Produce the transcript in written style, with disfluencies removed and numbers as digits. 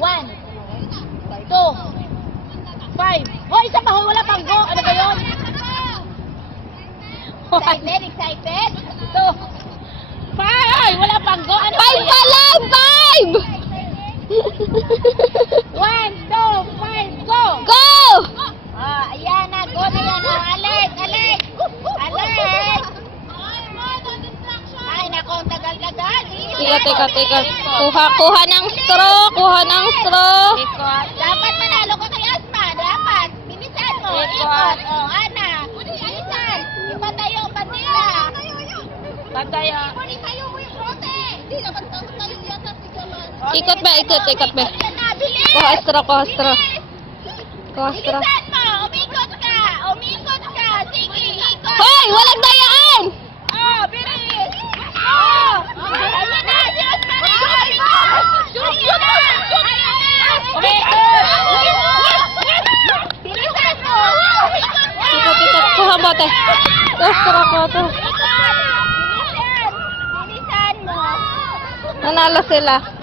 1, 2, 5. Hoy, isa pa, wala pang go. Ano ba yun? Excited, excited? 2, 5. Wala pang go. Ano 5 pa lang! 5! 1, 2, 5, go! Go! Ayan na, go na yan. Alert, alert! Alert! Ay, naku, ang tagal-tagal. Teka. Kuha ng straw, kuha ng straw. Ikot. Dapat manalo ka kay Asma. Dapat. Bilisan mo. Ikot. Ana. Bilisan. Ipatayo ang bandila. Patayo. Ipatayo mo yung prote. Hindi naman tayo yata si Jaman. Ikot ba? Yan na, bilis. Kuha straw. Bilisan mo. Umikot ka. Sige, ikot. Hoy! Walang dayaan! Bilis. Ayan na. Si Asma na. Ayan na. Bilisan mo. Ikot. Kuha bote. Straw ko to. Bilisan mo. Nanalo sila.